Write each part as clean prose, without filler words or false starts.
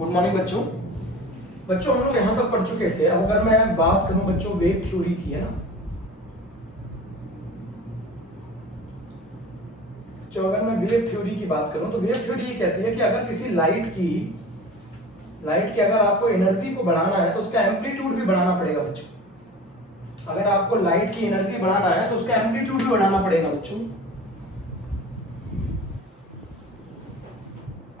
Good morning बच्चों। बच्चों हम लोग यहाँ तक पढ़ चुके थे। अब अगर मैं बात करूं बच्चों वेव थ्योरी की, है ना, जो अगर मैं वेव थ्योरी की बात करूं तो वेव थ्योरी ये कहती है कि अगर किसी लाइट की अगर आपको एनर्जी को बढ़ाना है तो उसका एम्पलीट्यूड भी बढ़ाना पड़ेगा बच्चों। अगर आपको लाइट की एनर्जी बढ़ाना है तो उसका एम्पलीट्यूड भी बढ़ाना पड़ेगा बच्चों।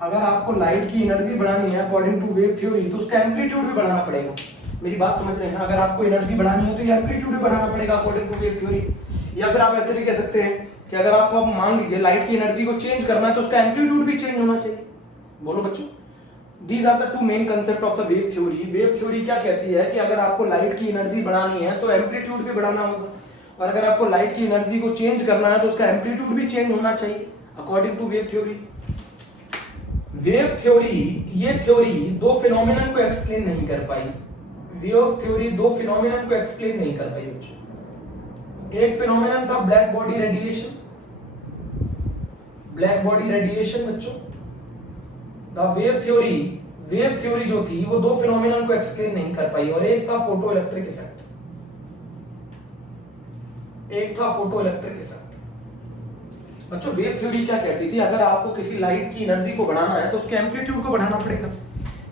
अगर आपको लाइट की एनर्जी बढ़ानी है अकॉर्डिंग टू वेव थ्योरी तो उसका एम्पलीट्यूड भी बढ़ाना पड़ेगा। मेरी बात समझ रहे हैं? अगर आपको एनर्जी बढ़ानी है तो ये एम्पलीट्यूड भी बढ़ाना पड़ेगा अकॉर्डिंग टू वेव थ्योरी। या फिर आप ऐसे भी कह सकते हैं कि अगर आपको अब मान लीजिए लाइट की एनर्जी को चेंज करना है तो उसका एम्पलीट्यूड भी चेंज होना चाहिए। बोलो बच्चों, these are the two main concept of the wave theory. Wave theory क्या कहती है कि अगर आपको लाइट की एनर्जी बढ़ानी है तो एम्पलीट्यूड भी बढ़ाना होगा, और अगर आपको लाइट की एनर्जी को चेंज करना है तो उसका एम्पलीट्यूड भी चेंज होना चाहिए according to wave theory. Wave theory, ये थ्योरी दो फिनोमिनन को एक्सप्लेन नहीं कर पाई। वेव थ्योरी दो फिनोमिनन को एक्सप्लेन नहीं कर पाई बच्चों। एक फिनोमिनन था black body radiation. Black body radiation बच्चों, द वेव थ्योरी जो थी वो दो फिनोमिनन को एक्सप्लेन नहीं कर पाई। और एक था फोटो इलेक्ट्रिक इफेक्ट, एक था फोटो इलेक्ट्रिक इफेक्ट। बच्चों वेव थ्योरी क्या कहती थी, अगर आपको किसी लाइट की एनर्जी को बढ़ाना है तो उसके एम्पलीट्यूड को बढ़ाना पड़ेगा।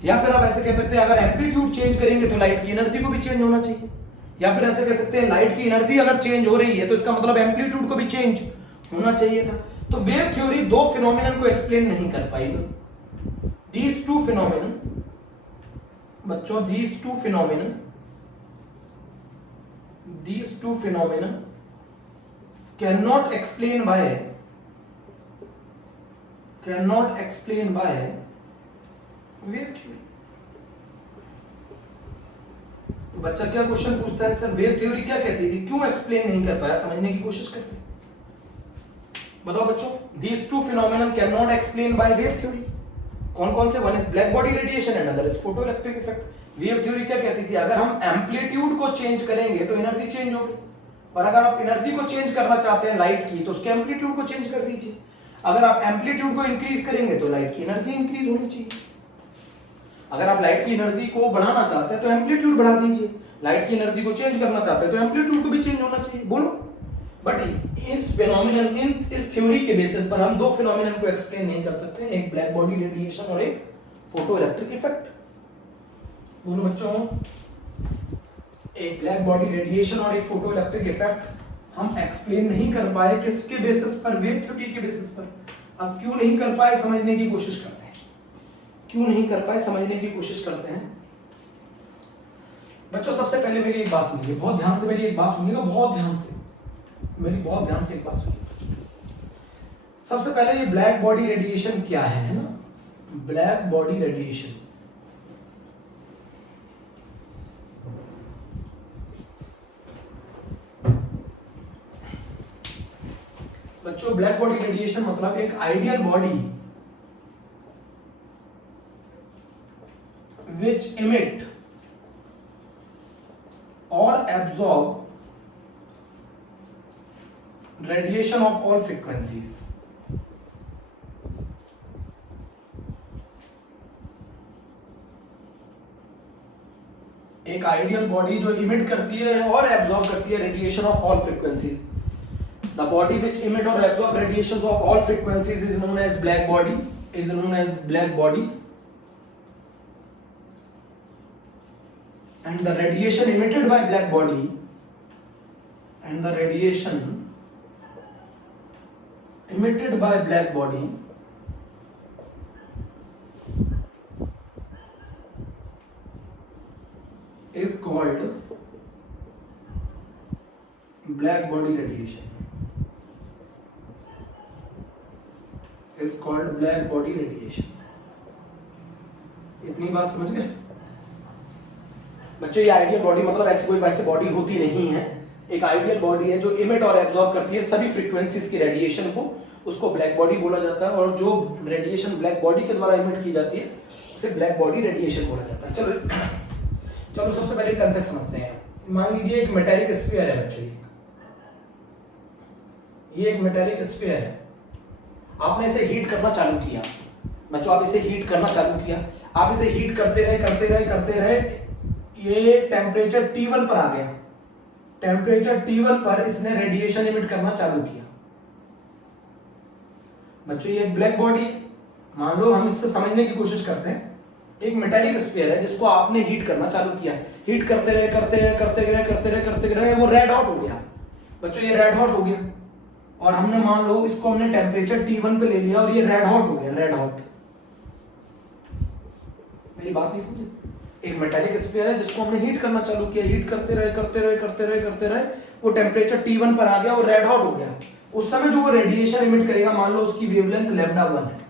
या फिर आप ऐसे कह सकते हैं अगर एम्पलीट्यूड चेंज करेंगे तो लाइट की एनर्जी को भी चेंज होना चाहिए। या फिर ऐसे कह सकते हैं लाइट की एनर्जी अगर चेंज हो रही है तो इसका मतलब एम्पलीट्यूड को भी चेंज होना चाहिए था। तो वेव थ्योरी दो फिनोमिनन को एक्सप्लेन नहीं कर पाई। दीज टू फिनोमिनन बच्चों, these two phenomenon can not explain by wave theory. तो बच्चा क्या क्वेश्चन पूछता है, सर वेव थ्योरी क्या कहती थी, क्यों एक्सप्लेन नहीं कर पाया? समझने की कोशिश करते हैं। बताओ बच्चों, these two phenomena cannot explain by wave theory। कौन कौन से? One is black body radiation and other is photo electric effect. Wave theory क्या कहती थी, अगर हम एम्पलीट्यूड को चेंज करेंगे तो एनर्जी चेंज होगी, और अगर आप एनर्जी को चेंज करना चाहते हैं लाइट की तो उसके एम्पलीट्यूड को चेंज कर दीजिए। अगर आप एम्पलीट्यूड को इंक्रीज करेंगे तो लाइट की एनर्जी इंक्रीज होनी चाहिए। अगर आप लाइट की एनर्जी को बढ़ाना चाहते हैं तो एम्पलीट्यूड बढ़ा दीजिए। लाइट की एनर्जी को चेंज करना चाहते हैं तो एम्पलीट्यूड को भी चेंज होना चाहिए। बोलो। बट इस थ्योरी के बेसिस पर हम दो फिनोमिनन को एक्सप्लेन नहीं कर सकते, एक ब्लैक बॉडी रेडिएशन और एक फोटो इलेक्ट्रिक इफेक्ट। बोलो बच्चों, एक ब्लैक बॉडी रेडिएशन और एक फोटो इलेक्ट्रिक इफेक्ट हम एक्सप्लेन नहीं कर पाए। किसके बेसिस पर? वेव थ्योरी के बेसिस पर। अब क्यों नहीं कर पाए समझने की कोशिश करते हैं। क्यों नहीं कर पाए समझने की कोशिश करते हैं बच्चों। सबसे पहले मेरी एक बात सुनिए, बहुत ध्यान से मेरी एक बात सुनिएगा, बहुत ध्यान से एक बात सुनिए। सबसे पहले ये ब्लैक बॉडी रेडिएशन क्या है ना? ब्लैक बॉडी रेडिएशन बच्चों, ब्लैक बॉडी रेडिएशन मतलब एक आइडियल बॉडी विच इमिट और absorb radiation of all frequencies। एक आइडियल बॉडी जो इमिट करती है और एब्जॉर्ब करती है radiation of all frequencies. The body which emit और absorb radiation of all frequencies is known as black body, and the radiation emitted by black body is called black body radiation, इतनी बात समझ गए बच्चों? ये ideal body मतलब ऐसी कोई वैसे बॉडी होती नहीं है। एक आइडियल बॉडी है जो इमिट और एब्जॉर्ब करती है सभी फ्रीक्वेंसीज की रेडिएशन को, उसको ब्लैक बॉडी बोला जाता है। और जो रेडिएशन ब्लैक बॉडी के द्वारा इमिट की जाती है उसे ब्लैक बॉडी रेडिएशन बोला जाता है। चलो सबसे पहले कंसेप्ट समझते हैं। मान लीजिए एक मेटालिक स्फीयर है बच्चों, ये एक मेटालिक स्फीयर है। आपने इसे हीट करना चालू किया, बच्चों आप इसे हीट करना चालू किया, आप इसे हीट करते रहे, ये टेम्परेचर T1 पर आ गया। टेम्परेचर T1 पर इसने रेडिएशन इमिट करना चालू किया। बच्चों ये एक ब्लैक बॉडी है, मान लो हम इससे समझने की कोशिश करते हैं। एक मेटालिक स्फीयर है जिसको आपने हीट करना चालू किया, हीट करते रहे, वो रेड हॉट हो गया। बच्चों ये रेड हॉट हो गया और हमने मान लो इसको हमने टेम्परेचर T1 पे ले लिया और ये रेड हॉट हो गया, रेड हॉट। मेरी बात नहीं समझे? एक मेटालिक स्फीयर है जिसको हमने हीट करना चालू किया, हीट करते रहे, वो टेम्परेचर T1 पर आ गया और रेड हॉट हो गया। उस समय जो वो रेडिएशन इमिट करेगा, मान लो उसकी वेवलेंथ λ1 है,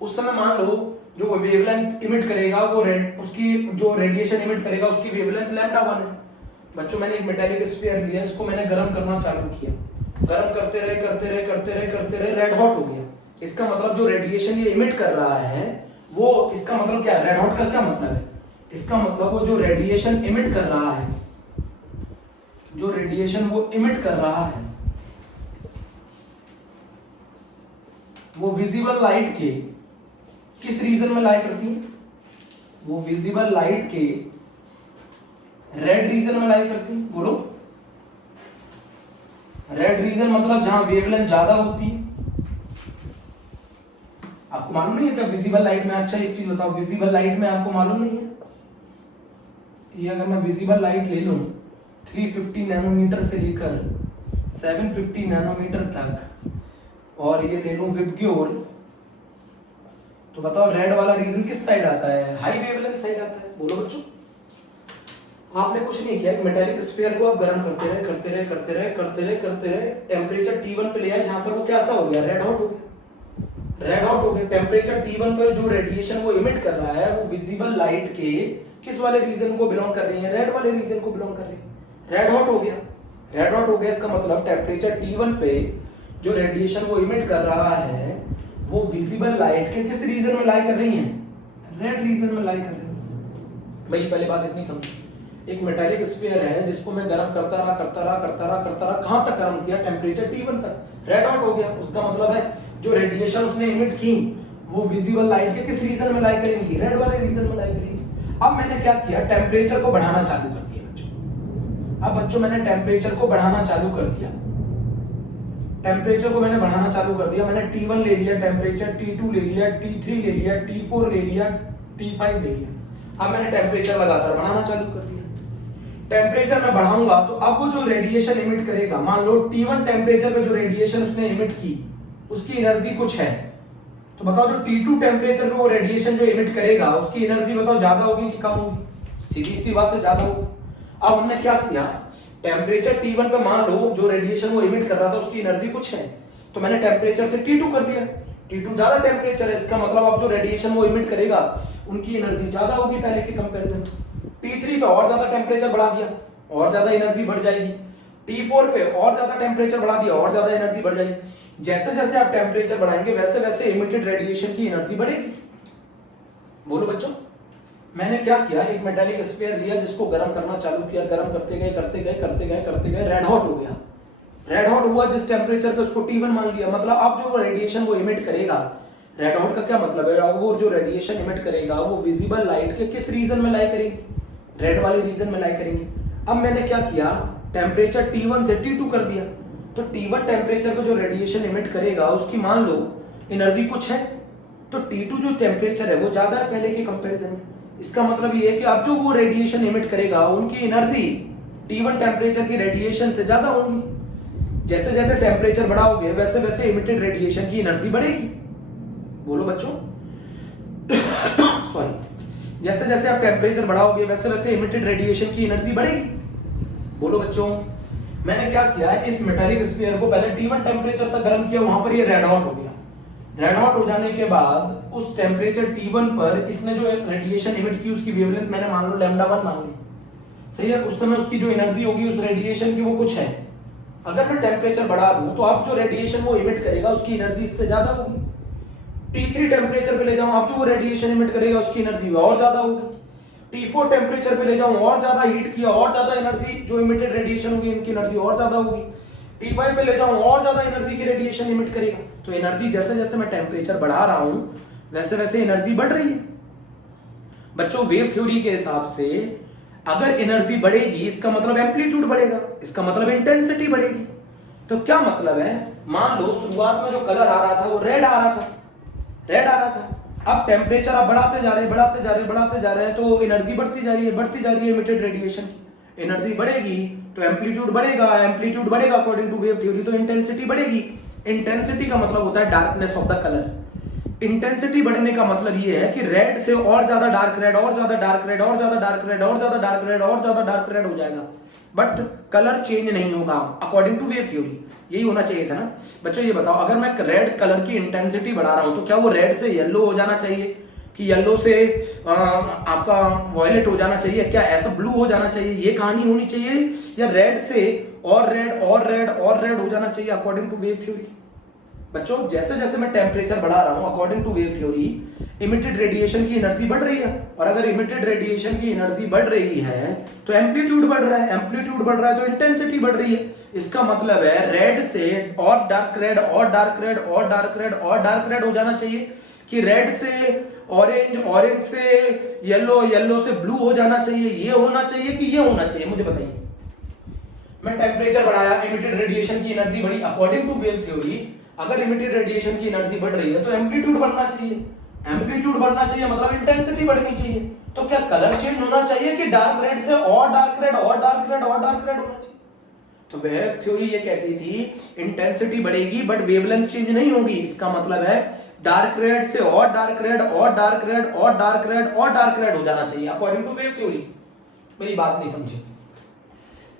उस समय मान लो जो वो वेवलेंथ इमिट करेगा वो उसकी जो रेडिएशन इमिट करेगा उसकी वेवलेंथ λ1 है। बच्चों मैंने एक मेटालिक स्फीयर लिया, इसको मैंने गर्म करना चालू किया, गर्म करते रहे, रेड हॉट हो गया। इसका मतलब जो रेडिएशन ये इमिट कर रहा है वो, इसका मतलब क्या है? रेड हॉट का क्या मतलब है? इसका मतलब वो जो रेडिएशन इमिट कर रहा है, जो रेडिएशन वो इमिट कर रहा है वो विजिबल लाइट के किस रीजन में लाई करती है? वो विजिबल लाइट के रेड रीजन में लाई करती है। बोलो, रेड रीजन मतलब जहां वेवलेंथ ज्यादा होती है। आपको मालूम नहीं है क्या विजिबल लाइट में? अच्छा एक चीज बताओ, विजिबल लाइट में आपको मालूम नहीं है ये अगर मैं विजिबल लाइट ले लूं 350 नैनोमीटर से लेकर 750 नैनोमीटर तक और ये ले लूं विबग्योर, तो बताओ रेड वाला रीजन किस साइड आता है? हाई वेवलेंथ साइड आता है। बोलो बच्चों, आपने कुछ नहीं किया, मेटालिक स्फीयर को आप गर्म करते रहे, टेम्परेचर T1 पे ले आए जहां पर वो कैसा हो गया? रेड हॉट हो गया, रेड हॉट हो गया। टेम्परेचर T1 पर जो रेडिएशन वो इमिट कर रहा है वो विजिबल लाइट के किस वाले रीजन को बिलोंग कर रही है? रेड वाले रीजन को बिलोंग कर रही है। रेड हॉट हो गया, रेड हॉट हो गया। इसका मतलब टेम्परेचर T1 पे जो रेडिएशन वो इमिट कर रहा है वो विजिबल लाइट के किस रीजन में लाई कर रही है? रेड रीजन में लाई कर रही है। भाई पहले बात इतनी समझो, एक मेटालिक स्फीयर है जिसको मैं गर्म करता रहा, कहां तक गर्म किया? टेम्परेचर T1 तक, रेड हॉट हो गया। उसका मतलब है जो रेडिएशन उसने इमिट की वो विजिबल लाइट के किस रीजन में लाई करेंगी? रेड वाले रीजन में लाई करेंगी। अब मैंने क्या किया? टेम्परेचर को बढ़ाना चालू कर दिया बच्चों। अब बच्चों मैंने टेम्परेचर को बढ़ाना चालू कर दिया, टेम्परेचर को मैंने बढ़ाना चालू कर दिया। मैंने T1 ले लिया टेम्परेचर, T2 ले लिया, T3 ले लिया, T4 ले लिया, T5 ले लिया। अब मैंने टेम्परेचर लगातार बढ़ाना चालू कर दिया। टेम्परेचर मैं बढ़ाऊंगा तो अब वो जो रेडिएशन इमिट करेगा, मान लो T1 टेम्परेचर पे जो रेडिएशन उसने इमिट की उसकी एनर्जी कुछ है, तो बताओ जो T2 टेम्परेचर पे वो रेडिएशन जो इमिट करेगा उसकी एनर्जी बताओ ज्यादा होगी कि कम होगी? सीधी सी बात है, ज्यादा होगी। अब हमने क्या किया? टेम्परेचर T1 पे मान लो जो रेडिएशन वो इमिट कर रहा था उसकी एनर्जी कुछ है, तो मैंने टेम्परेचर से T2 कर दिया। T2 ज्यादा टेम्परेचर है, इसका मतलब अब जो रेडिएशन वो इमिट करेगा उनकी एनर्जी ज्यादा होगी पहले के कंपैरिजन। T3 पे और ज्यादा टेम्परेचर बढ़ा दिया, और ज्यादा एनर्जी बढ़ जाएगी। T4 पे और ज्यादा टेम्परेचर बढ़ा दिया, और ज्यादा एनर्जी बढ़ जाएगी। जैसे जैसे आप टेम्परेचर बढ़ाएंगे वैसे वैसे इमिटेड रेडिएशन की एनर्जी बढ़ेगी। बोलो बच्चों, मैंने क्या किया? एक मेटालिक स्फीयर लिया जिसको गर्म करना चालू किया, गर्म करते गए, रेड हॉट हो गया। रेड हॉट हुआ जिस टेम्परेचर पे उसको T1 मान लिया। मतलब अब जो रेडिएशन वो इमिट करेगा, रेड हॉट का क्या मतलब है? वो जो रेडिएशन इमिट करेगा वो विजिबल लाइट के किस रीजन में लाई करेंगे? रेड वाले रीजन में लाई करेंगे। अब मैंने क्या किया? टेम्परेचर T1 से T2 कर दिया, तो T1 टेम्परेचर पे जो रेडिएशन इमिट करेगा उसकी मान लो एनर्जी कुछ है, तो T2 जो टेम्परेचर है वो ज्यादा है पहले के कंपैरिजन में। इसका मतलब ये है कि अब जो वो रेडिएशन इमिट करेगा उनकी एनर्जी T1 टेम्परेचर की रेडिएशन से ज्यादा होगी। जैसे जैसे टेम्परेचर बढ़ाओगे वैसे वैसे इमिटेड रेडिएशन की एनर्जी बढ़ेगी। बोलो बच्चों सॉरी, जैसे जैसे आप टेम्परेचर बढ़ाओगे वैसे वैसे इमिटेड रेडिएशन की एनर्जी बढ़ेगी। बोलो बच्चों, मैंने क्या किया? इस मेटालिक स्फीयर को पहले T1 टेम्परेचर तक गर्म किया, वहां पर ये रेड हॉट हो गया। रेड हॉट हो जाने के बाद उस टेम्परेचर T1 पर इसने जो रेडिएशन इमिट की उसकी वेवलेंथ मैंने मान लो λ1 मान ली, सही है। उस समय उसकी जो एनर्जी होगी उस रेडिएशन की वो कुछ है। अगर मैं टेम्परेचर बढ़ा दूं तो अब जो रेडिएशन वो इमिट करेगा उसकी एनर्जी इससे ज्यादा होगी। T3 टेम्परेचर पे ले जाऊं, अब जो वो रेडिएशन इमिट करेगा उसकी एनर्जी और ज्यादा होगी। T4 टेम्परेचर पे ले जाऊं, और ज्यादा हीट किया, और ज्यादा एनर्जी जो इमिटेड रेडिएशन होगी इनकी एनर्जी और ज्यादा होगी। T5 पे ले जाऊं, और ज्यादा एनर्जी की रेडिएशन इमिट करेगा। तो एनर्जी जैसे जैसे मैं टेम्परेचर बढ़ा रहा हूं वैसे वैसे एनर्जी बढ़ रही है। बच्चों वेव थ्योरी के हिसाब से अगर एनर्जी बढ़ेगी इसका मतलब एम्पलीट्यूड बढ़ेगा, इसका मतलब इंटेंसिटी बढ़ेगी। तो क्या मतलब है, मान लो शुरुआत में जो कलर आ रहा था वो रेड आ रहा था, रेड आ रहा था। अब टेम्परेचर आप बढ़ाते जा रहे हैं, बढ़ाते जा रहे हैं, बढ़ाते जा रहे हैं, तो एनर्जी बढ़ती जा रही है, बढ़ती जा रही है इमिटेड रेडिएशन की। एनर्जी बढ़ेगी तो एम्पलीट्यूड बढ़ेगा, एम्पलीट्यूड बढ़ेगा अकॉर्डिंग टू वेव थ्योरी तो इंटेंसिटी बढ़ेगी। इंटेंसिटी का मतलब होता है darkness of the colour. Intensity बढ़ने का मतलब ये है कि रेड से और ज्यादा डार्क रेड, और ज्यादा डार्क रेड, और ज्यादा डार्क रेड, और ज्यादा डार्क रेड, और ज्यादा डार्क रेड हो जाएगा, बट कलर चेंज नहीं होगा अकॉर्डिंग टू वेव थ्योरी। यही होना चाहिए था ना। बच्चों ये बताओ, अगर मैं रेड कलर की इंटेंसिटी बढ़ा रहा हूं तो क्या वो रेड से येलो हो जाना चाहिए, कि येलो से आपका वॉयलेट हो जाना चाहिए, क्या ऐसा ब्लू हो जाना चाहिए, ये कहानी होनी चाहिए, या रेड से और रेड और रेड और रेड हो जाना चाहिए अकॉर्डिंग टू वेव थ्योरी। बच्चों जैसे जैसे मैं टेम्परेचर बढ़ा रहा हूं according to wave theory emitted radiation की एनर्जी बढ़ रही है, और अगर इमिटेड रेडिएशन की एनर्जी बढ़ रही है तो एम्पलीट्यूड बढ़ रहा है, एम्पलीट्यूड बढ़ रहा है तो इंटेंसिटी बढ़ रही है। इसका मतलब है रेड से और डार्क रेड और डार्क रेड और डार्क रेड और डार्क रेड हो जाना चाहिए, कि रेड से ऑरेंज, ऑरेंज से येलो, येलो से ब्लू हो जाना चाहिए, ये होना चाहिए कि ये होना चाहिए, मुझे बताइए। मैं टेम्परेचर बढ़ाया, इमिटेड रेडिएशन की एनर्जी बढ़ी, अकॉर्डिंग टू वेव थ्योरी अगर इमिटेड रेडिएशन की एनर्जी बढ़ रही है तो एम्पलीट्यूड बढ़ना चाहिए, एम्पलीट्यूड बढ़ना चाहिए मतलब इंटेंसिटी बढ़नी चाहिए। तो क्या कलर चेंज होना चाहिए कि डार्क रेड से और डार्क रेड और डार्क रेड और डार्क रेड होना चाहिए? तो वेव थ्योरी ये कहती थी इंटेंसिटी बढ़ेगी बट वेवलेंथ चेंज नहीं होगी। इसका मतलब है डार्क रेड से और डार्क रेड और डार्क रेड और डार्क रेड और डार्क रेड हो जाना चाहिए अकॉर्डिंग टू वेव थ्योरी। मेरी बात नहीं समझे।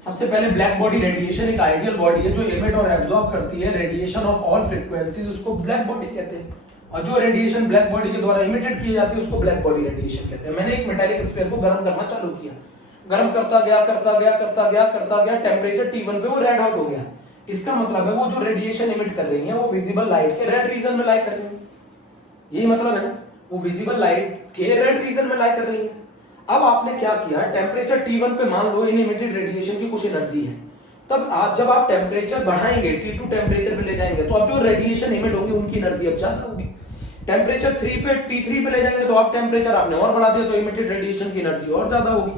सबसे पहले ब्लैक बॉडी रेडिएशन एक आइडियल बॉडी है जो एमिट और एब्जॉर्ब करती है रेडिएशन ऑफ ऑल फ्रीक्वेंसीज, उसको ब्लैक बॉडी कहते हैं। और जो रेडिएशन ब्लैक बॉडी के द्वारा इमिटेड की जाती है उसको ब्लैक बॉडी रेडिएशन कहते हैं। मैंने एक मेटालिक स्फीयर को गर्म करना चालू किया, गर्म करता गया करता गया करता गया करता गया, टेम्परेचर T1 पे वो रेड हॉट हो गया। इसका मतलब है वो जो रेडिएशन इमिट कर रही है वो विजिबल लाइट के रेड रीजन में लाई कर रही है। यही मतलब है ना, वो विजिबल लाइट के रेड रीजन में लाई कर रही है। अब आपने क्या किया, टेम्परेचर T1 पे मान लो इमिटेड रेडिएशन की कुछ एनर्जी है, तब आप जब आप टेम्परेचर बढ़ाएंगे T2 टेम्परेचर पे ले जाएंगे तो अब जो रेडिएशन इमिट होगी उनकी एनर्जी अब ज्यादा होगी। टेम्परेचर T3 पे ले जाएंगे तो आप टेम्परेचर आपने और बढ़ा दिया तो इमिटेड रेडिएशन की एनर्जी और ज्यादा होगी।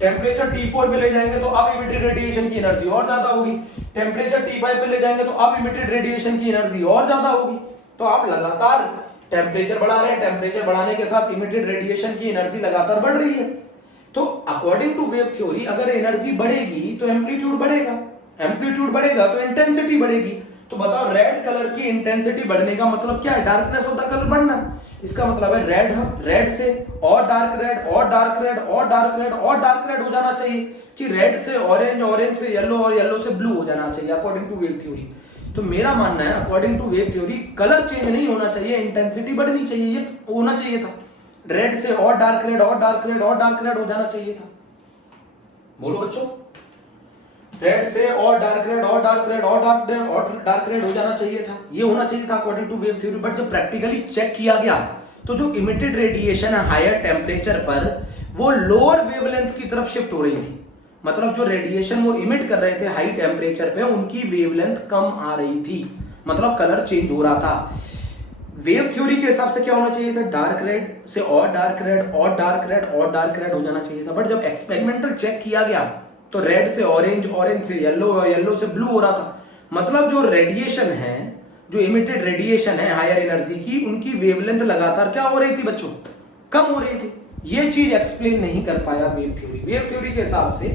टेम्परेचर T4 पे ले जाएंगे तो अब इमिटेड रेडिएशन की एनर्जी और ज्यादा होगी। टेम्परेचर T5 पे ले जाएंगे तो अब इमिटेड रेडिएशन की एनर्जी और ज्यादा होगी। तो आप लगातार टेम्परेचर बढ़ा रहे हैं, टेम्परेचर बढ़ाने के साथ इमिटेड रेडिएशन की एनर्जी लगातार बढ़ रही है। तो अकॉर्डिंग टू वेव थ्योरी अगर एनर्जी बढ़ेगी तो एम्पलीट्यूड बढ़ेगा, एम्पलीट्यूड बढ़ेगा तो इंटेंसिटी बढ़ेगी। तो बताओ रेड कलर की इंटेंसिटी बढ़ने का मतलब क्या है, डार्कनेस ऑफ द कलर बढ़ना। इसका मतलब है रेड से और डार्क रेड और डार्क रेड और डार्क रेड और डार्क रेड हो जाना चाहिए, कि रेड से ऑरेंज, ऑरेंज से येलो और येलो से ब्लू हो जाना चाहिए अकॉर्डिंग टू वेव थ्योरी। तो मेरा मानना है according to wave theory colour change नहीं होना चाहिए, इंटेंसिटी बढ़नी चाहिए, ये होना चाहिए था। रेड से और डार्क रेड और डार्क रेड और डार्क रेड हो जाना चाहिए था। बोलो बच्चों, रेड से और डार्क रेड और डार्क रेड और डार्क रेड हो जाना चाहिए था, ये होना चाहिए था according to wave theory. But जब प्रैक्टिकली चेक किया गया तो जो इमिटेड रेडिएशन है हायर टेम्परेचर पर वो लोअर वेवलेंथ की तरफ शिफ्ट हो रही थी। मतलब जो रेडिएशन वो इमिट कर रहे थे हाई टेम्परेचर पे उनकी वेवलेंथ कम आ रही थी, मतलब कलर चेंज हो रहा था। वेव थ्योरी के हिसाब से क्या होना चाहिए था, डार्क रेड से और डार्क रेड और डार्क रेड और डार्क रेड हो जाना चाहिए था। बट जब एक्सपेरिमेंटल चेक किया गया तो रेड से ऑरेंज, ऑरेंज से येलो, येलो से ब्लू हो रहा था। मतलब जो रेडिएशन है, जो इमिटेड रेडिएशन है हायर एनर्जी की, उनकी वेवलेंथ लगातार क्या हो रही थी बच्चों, कम हो रही थी। ये चीज एक्सप्लेन नहीं कर पाया वेव थ्योरी। वेव थ्योरी के हिसाब से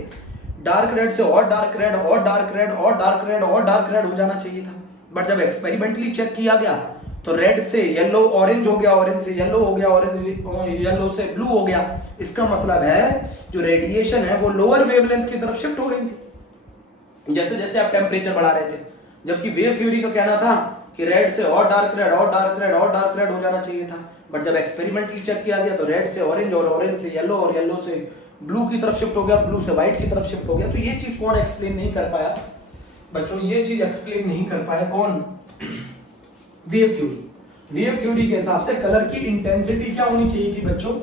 डार्क रेड से और डार्क रेड और डार्क रेड और डार्क रेड और डार्क रेड हो जाना चाहिए था। बट जब एक्सपेरिमेंटली चेक किया गया तो रेड से येलो ऑरेंज हो गया, ऑरेंज से येलो हो गया, ऑरेंज येलो से ब्लू हो गया। इसका मतलब है जो रेडिएशन है वो लोअर वेवलेंथ की तरफ शिफ्ट हो रही थी जैसे जैसे आप टेम्परेचर बढ़ा रहे थे। जबकि वेव थ्योरी का कहना था कि रेड से और डार्क रेड और डार्क रेड और डार्क रेड हो जाना चाहिए था। बट जब एक्सपेरिमेंटली चेक किया गया तो रेड से ऑरेंज और ऑरेंज से येलो और येलो से ब्लू की तरफ शिफ्ट हो गया, ब्लू से व्हाइट की तरफ शिफ्ट हो गया। तो ये चीज कौन एक्सप्लेन नहीं कर पाया बच्चों, ये चीज एक्सप्लेन नहीं कर पाया कौन, वेव थ्योरी। वेव थ्योरी के हिसाब से कलर की इंटेंसिटी क्या होनी चाहिए थी बच्चों,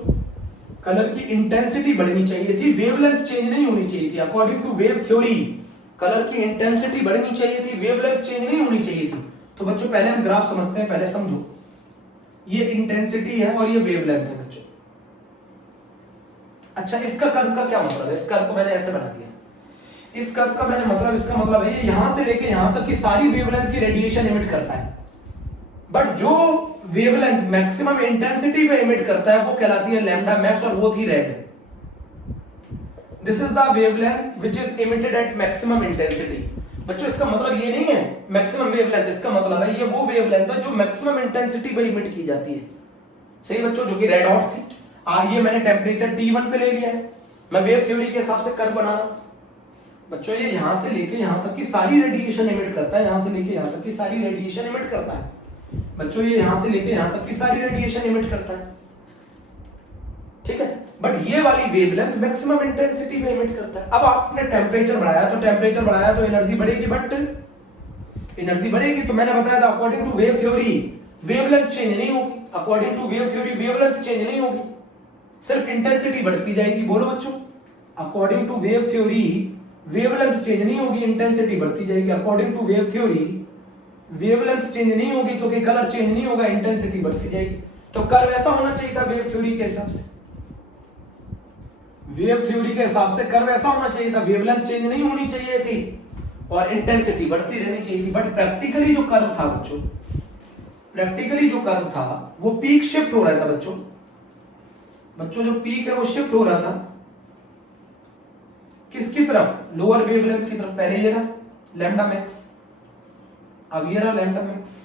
कलर की इंटेंसिटी बढ़नी चाहिए थी, वेवलेंथ चेंज नहीं होनी चाहिए थी। According to wave theory colour की इंटेंसिटी बढ़नी चाहिए थी, वेवलेंथ चेंज नहीं होनी चाहिए थी। तो बच्चों पहले हम ग्राफ समझते हैं, पहले समझो। ये इंटेंसिटी है और ये वेवलेंथ है बच्चों। अच्छा, इसका कर्व का क्या मतलब है? इस कर्व को मैंने ऐसे बना दिया, इस कर्व का मैंने मतलब, इसका मतलब है ये यहां से लेके यहां तक की सारी वेवलेंथ की रेडिएशन इमिट करता है, बट जो वेवलेंथ मैक्सिमम इंटेंसिटी पे इमिट करता है वो कहलाती है लैम्डा मैक्स, और वो थी red. This is the wavelength which is emitted at maximum intensity. बच्चों इसका मतलब ये नहीं है मैक्सिमम वेवलेंथ, इसका मतलब है ये वो वेवलेंथ है जो मैक्सिमम इंटेंसिटी पे इमिट की जाती है। सही बच्चों, जो कि रेड हॉट थी। ये मैंने टेंपरेचर T1 पे ले लिया है, मैं वेव थ्योरी के हिसाब से कर्व बना रहा हूं। बच्चों ये यहां से लेके यहां तक की सारी रेडिएशन इमिट करता है, यहां से लेके यहां तक की सारी रेडिएशन इमिट करता है। बच्चों ये यहां से लेके यहां तक की सारी रेडिएशन इमिट करता है, ठीक है। बट ये वाली वेवलेंथ मैक्सिमम इंटेंसिटी में इमिट करता है। अब आपने टेंपरेचर बढ़ाया तो एनर्जी बढ़ेगी, बट एनर्जी बढ़ेगी तो मैंने बताया था according to wave theory wavelength change नहीं होगी, according to wave theory wavelength change नहीं होगी, सिर्फ इंटेंसिटी बढ़ती जाएगी। बोलो बच्चों, according to wave theory wavelength change नहीं होगी, इंटेंसिटी बढ़ती जाएगी। According to wave theory wavelength change नहीं होगी क्योंकि कलर चेंज नहीं होगा, इंटेंसिटी बढ़ती जाएगी। तो कर्व ऐसा होना चाहिए था वेव थ्योरी के हिसाब से, वेव थ्योरी के हिसाब से कर्व ऐसा होना चाहिए था, वेवलेंथ चेंज नहीं होनी चाहिए थी और इंटेंसिटी बढ़ती रहनी चाहिए थी। बट प्रैक्टिकली जो कर्व था बच्चों, प्रैक्टिकली जो कर्व था वो पीक शिफ्ट हो रहा था बच्चों। जो पीक है वो शिफ्ट हो रहा था किसकी तरफ? लोअर वेवलेंथ की तरफ। पहले ये रहा लैम्डा मैक्स, अब ये रहा लैम्डा मैक्स,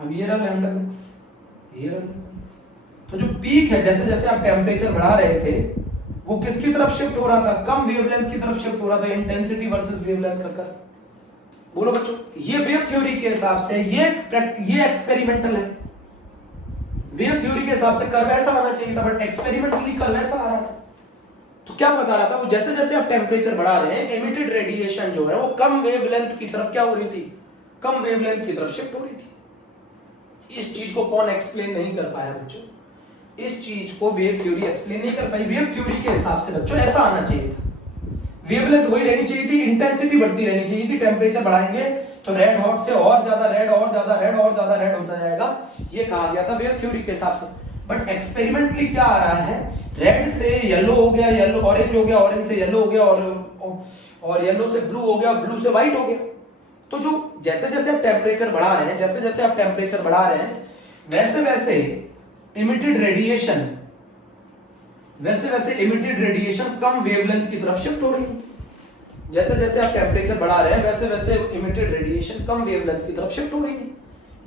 अब ये रहा लैम्डा मैक्स, ये रहा लैम्डा मैक्स। तो जो पीक है, जैसे जैसे आप टेम्परेचर बढ़ा रहे थे वो किसकी तरफ शिफ्ट हो रहा था? कम वेवलेंथ की तरफ शिफ्ट हो रहा था, इंटेंसिटी वर्सेस वेवलेंथ का कर्व। बोलो बच्चों, ये वेव थ्योरी के हिसाब से ये एक्सपेरिमेंटल है। वेव थ्योरी के हिसाब से कर्व ऐसा आना चाहिए था, बट एक्सपेरिमेंटली कर्व ऐसा आ रहा था। तो क्या बता रहा था वो, जैसे जैसे आप टेम्परेचर बढ़ा रहे हैं एमिटेड रेडिएशन जो है वो कम वेवलेंथ की तरफ क्या हो रही थी? कम वेवलेंथ की तरफ शिफ्ट हो रही थी। इस चीज को कौन एक्सप्लेन नहीं कर पाया बच्चों? इस चीज को वेव थ्योरी एक्सप्लेन नहीं कर पाई। वेव थ्योरी के हिसाब से बच्चों ऐसा आना चाहिए था, वेवलेंथ वही रहनी चाहिए थी, इंटेंसिटी बढ़ती रहनी चाहिए थी। टेम्परेचर बढ़ाएंगे तो रेड हॉट से और ज्यादा रेड, और ज्यादा रेड, और ज्यादा रेड होता जाएगा, ये कहा गया था वेव थ्योरी के हिसाब से। बट एक्सपेरिमेंटली क्या आ रहा है? रेड से येलो हो गया, येलो ऑरेंज हो गया, ऑरेंज से येलो हो गया, और येलो से ब्लू हो गया, ब्लू से व्हाइट हो गया। तो जो जैसे जैसे आप टेम्परेचर बढ़ा रहे हैं, जैसे जैसे आप टेम्परेचर बढ़ा रहे हैं, वैसे वैसे इमिटेड रेडिएशन, वैसे वैसे इमिटेड रेडिएशन कम वेवलेंथ की तरफ शिफ्ट हो रही है। जैसे जैसे आप टेम्परेचर बढ़ा रहे हैं वैसे वैसे इमिटेड रेडिएशन कम वेवलेंथ की तरफ शिफ्ट हो रही है।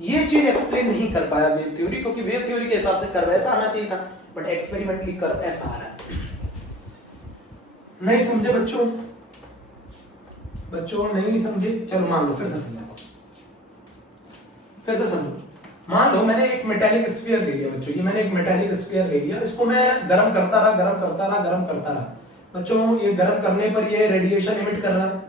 ये चीज एक्सप्लेन नहीं कर पाया वेव थ्योरी, क्योंकि वेव थ्योरी के हिसाब से कर्व ऐसा आना चाहिए था, बट एक्सपेरिमेंटली कर्व ऐसा आ रहा है। नहीं समझे बच्चों? बच्चों नहीं समझे? चलो मान लो, फिर से समझाता हूं, फिर से समझो। मान लो मैंने एक मेटालिक स्फीयर ले लिया बच्चों, ये मैंने एक मेटालिक स्फीयर ले लिया, इसको मैं गर्म करता रहा, गर्म करता रहा, गर्म करता रहा। बच्चों ये गर्म करने पर ये रेडिएशन इमिट कर रहा है,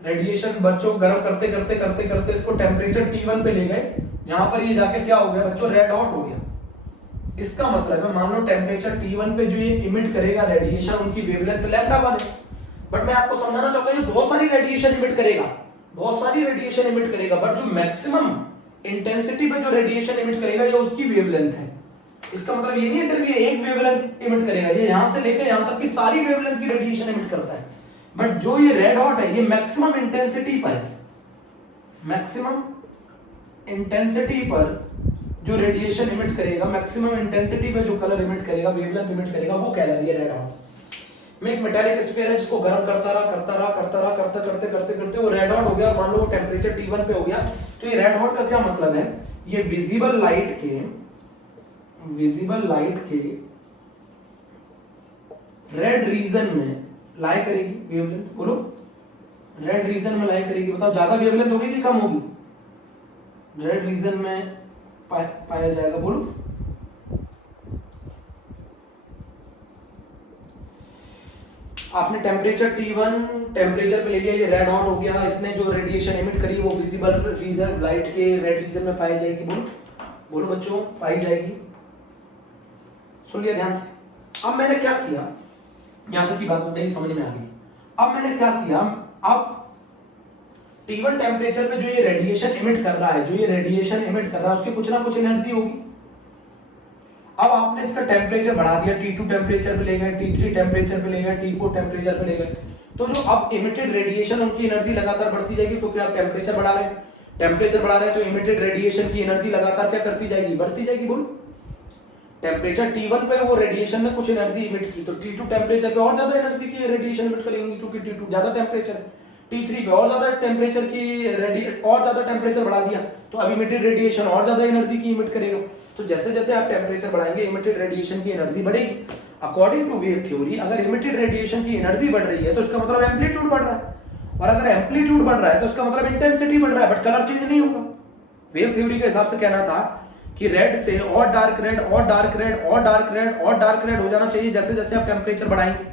रेडिएशन बच्चों गर्म करते करते करते करते इसको टेम्परेचर T1 पे ले गए, जहां पर ये जाके क्या हो गया बच्चों? रेड हॉट हो गया। इसका मतलब है मान लो टेम्परेचर T1 पे जो ये इमिट करेगा रेडिएशन, उनकी वेवलेंथ λ1 है। बट मैं आपको समझाना चाहता हूं ये बहुत सारी रेडिएशन इमिट करेगा, बहुत सारी रेडिएशन इमिट करेगा, बट जो मैक्सिमम इंटेंसिटी पे जो रेडिएशन इमिट करेगा ये उसकी वेवलेंथ है। इसका मतलब ये नहीं है सिर्फ ये एक वेवलेंथ इमिट करेगा, ये यहां से लेकर यहां तक की सारी वेवलेंथ की रेडिएशन इमिट करता है। बट जो ये रेड हॉट है ये मैक्सिमम इंटेंसिटी पर है, मैक्सिमम इंटेंसिटी पर जो रेडिएशन इमिट करेगा, मैक्सिमम इंटेंसिटी पे जो कलर इमिट करेगा, वेवलेंथ इमिट करेगा, वो कह रहा है ये रेड हॉट। मैं एक मेटालिक स्फीयर है जिसको गर्म करता रहा, करता रहा, करता रहा, करते करते करते करते वो रेड हॉट हो गया। मान लो वो टेम्परेचर T1 पे हो गया, तो ये रेड हॉट का क्या मतलब है? ये विजिबल लाइट के रेड रीजन में लाई करेगी वेवलेंथ। बोलो, रेड रीजन में लाई करेगी। बताओ ज्यादा वेवलेंथ होगी कि कम होगी? रेड रीजन में पाया जाएगा। बोलो, आपने टेम्परेचर T1 टेम्परेचर पे ले लिया, ये रेड हॉट हो गया, इसने जो रेडिएशन एमिट करी वो विजिबल रीजन लाइट के रेड रीजन में पाई जाएगी। बोलो बोलो बच्चों, पाई जाएगी। सुन लिया ध्यान से। अब मैंने क्या किया, यहां तक की बात मेरी समझ में आ गई। अब मैंने क्या किया, अब T1 टेम्परेचर पे जो ये रेडिएशन इमिट कर रहा है, जो ये रेडिएशन इमिट कर रहा है उसकी कुछ ना कुछ एनर्जी होगी, अब आपने इसका टेम्परेचर बढ़ा दिया, T2 टेम्परेचर पे ले गए, T3 टेम्परेचर पे ले गए, T4 टेम्परेचर पे ले गए, तो जो अब इमिटेड रेडिएशन उनकी एनर्जी लगातार बढ़ती जाएगी, क्योंकि आप टेम्परेचर बढ़ा रहे हैं, टेम्परेचर बढ़ा रहे हैं, तो इमिटेड रेडिएशन की एनर्जी लगातार क्या करती जाएगी, बढ़ती जाएगी। बोलो, टेम्परेचर T1 पे वो रेडिएशन ने कुछ एनर्जी इमिट की, तो T2 टेम्परेचर पे और ज्यादा एनर्जी की रेडिएशन इमिट करेंगे, क्योंकि T2 ज्यादा टेम्परेचर है। T3 पे और ज्यादा टेम्परेचर की और ज्यादा टेम्परेचर बढ़ा दिया, तो अब इमिटेड रेडिएशन और ज्यादा एनर्जी की इमिट करेगा। तो जैसे जैसे आप टेम्परेचर बढ़ाएंगे, इमिटेड रेडिएशन की एनर्जी बढ़ेगी। अकॉर्डिंग टू वेव थ्योरी, अगर इमिटेड रेडिएशन की एनर्जी बढ़ रही है तो इसका मतलब एम्पलीट्यूड बढ़ रहा है, और अगर एम्पलीट्यूड बढ़ रहा है तो इसका मतलब इंटेंसिटी बढ़ रहा है, बट कलर चेंज नहीं होगा। वेव थ्योरी के हिसाब से कहना था कि रेड से और डार्क रेड और डार्क रेड और डार्क रेड और डार्क रेड हो जाना चाहिए जैसे जैसे आप टेम्परेचर बढ़ाएंगे।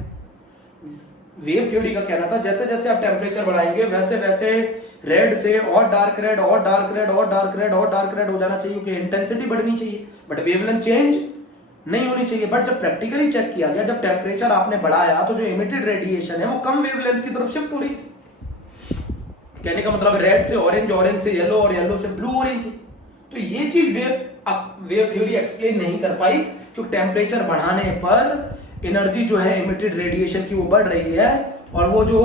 वेव थ्योरी का कहना था जैसे जैसे आप टेम्परेचर बढ़ाएंगे वैसे वैसे रेड से और डार्क रेड और डार्क रेड और डार्क रेड और डार्क रेड हो जाना चाहिए, क्योंकि इंटेंसिटी बढ़नी चाहिए, बट वेवलेंथ चेंज नहीं होनी चाहिए। बट जब प्रैक्टिकली चेक किया गया, जब टेम्परेचर आपने बढ़ाया तो जो इमिटेड रेडिएशन है वो कम वेवलेंथ की तरफ शिफ्ट हो रही थी। कहने का मतलब रेड से ऑरेंज, ऑरेंज से येलो और येलो से ब्लू हो रही थी। तो ये चीज वेव थ्योरी एक्सप्लेन नहीं कर पाई, क्योंकि टेम्परेचर बढ़ाने पर एनर्जी जो है इमिटेड रेडिएशन की वो बढ़ रही है, और वो जो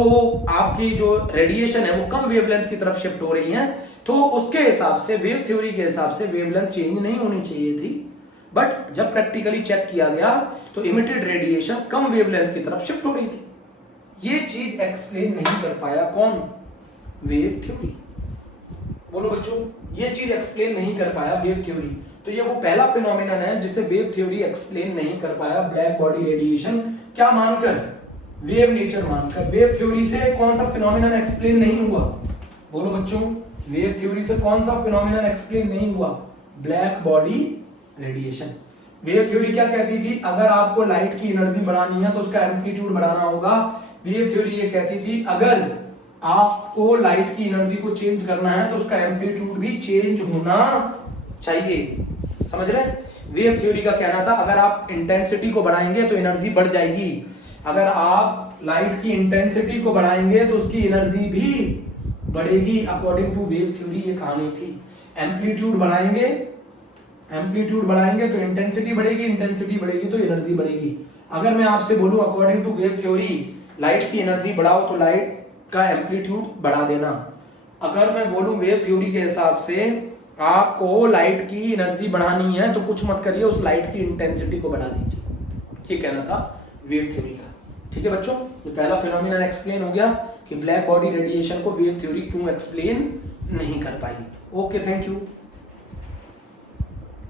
आपकी जो रेडिएशन है वो कम वेवलेंथ की तरफ शिफ्ट हो रही है। तो उसके हिसाब से, वेव थ्योरी के हिसाब से वेवलेंथ चेंज नहीं होनी चाहिए थी, बट जब प्रैक्टिकली चेक किया गया तो इमिटेड रेडिएशन कम वेवलेंथ की तरफ शिफ्ट हो रही थी। ये चीज एक्सप्लेन नहीं कर पाया कौन, वेव थ्योरी। बोलो बच्चों, ये चीज एक्सप्लेन नहीं कर पाया वेव थ्योरी। तो ये वो पहला फिनोमिनन है जिसे वेव थ्योरी एक्सप्लेन नहीं कर पाया, ब्लैक बॉडी रेडिएशन। क्या मानकर? वेव नेचर मानकर। वेव थ्योरी से कौन सा फिनोमिनन एक्सप्लेन नहीं हुआ? बोलो बच्चों, वेव थ्योरी से कौन सा फिनोमिनन एक्सप्लेन नहीं हुआ? Black body radiation. Wave theory क्या कहती थी? अगर आपको लाइट की एनर्जी बढ़ानी है तो उसका एम्पलीट्यूड बढ़ाना होगा। वेव थ्योरी ये कहती थी अगर आपको लाइट की एनर्जी को चेंज करना है तो उसका एम्पलीट्यूड भी चेंज होना चाहिए। समझ रहे? वेव थ्योरी का कहना था अगर आप इंटेंसिटी को बढ़ाएंगे तो एनर्जी बढ़ जाएगी, अगर आप लाइट की इंटेंसिटी को बढ़ाएंगे तो उसकी एनर्जी भी बढ़ेगी। अकॉर्डिंग टू वेव थ्योरी ये कहानी थी। एम्पलीट्यूड बढ़ाएंगे तो इंटेंसिटी बढ़ेगी, इंटेंसिटी बढ़ेगी तो एनर्जी बढ़ेगी। अगर मैं आपसे बोलूं according to wave theory light की एनर्जी बढ़ाओ तो लाइट का एम्पलीट्यूड बढ़ा देना। अगर मैं बोलूं वेव थ्योरी के हिसाब से आपको लाइट की एनर्जी बढ़ानी है तो कुछ मत करिए, उस लाइट की इंटेंसिटी को बढ़ा दीजिए। ये कहना था वेव थ्योरी का। ठीक है बच्चों, ये पहला फिनोमिनन एक्सप्लेन हो गया कि ब्लैक बॉडी रेडिएशन को वेव थ्योरी क्यों एक्सप्लेन नहीं कर पाई। Okay, thank you.